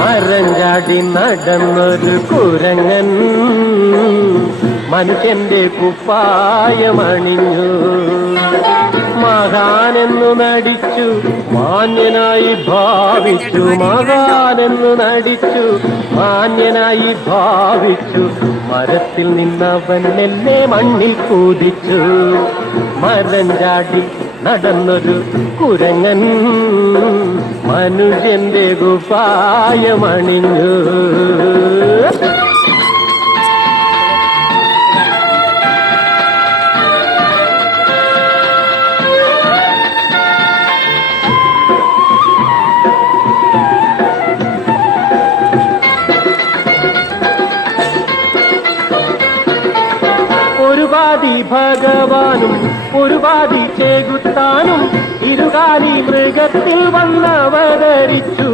മരം ചാടി നടന്നൊരു കുരങ്ങൻ മനുഷ്യന്റെ കുപ്പായമണിഞ്ഞു. മഹാനെന്നു നടിച്ചു മാന്യനായി ഭാവിച്ചു, മഹാനെന്നു നടിച്ചു മാന്യനായി ഭാവിച്ചു. മരത്തിൽ നിന്നവൻ എന്നെ മണ്ണിൽ കൂതിച്ചു. മരം ചാടി നടന്നൊരു കുരങ്ങൻ മനുഷ്യന്റെ കുപ്പായമണിഞ്ഞു. ഒരു പാതി ഭഗവാനും ഒരു പാതി ചേകുത്താനും ഇരുകാലി മൃഗത്തിൽ വന്നവതരിച്ചു.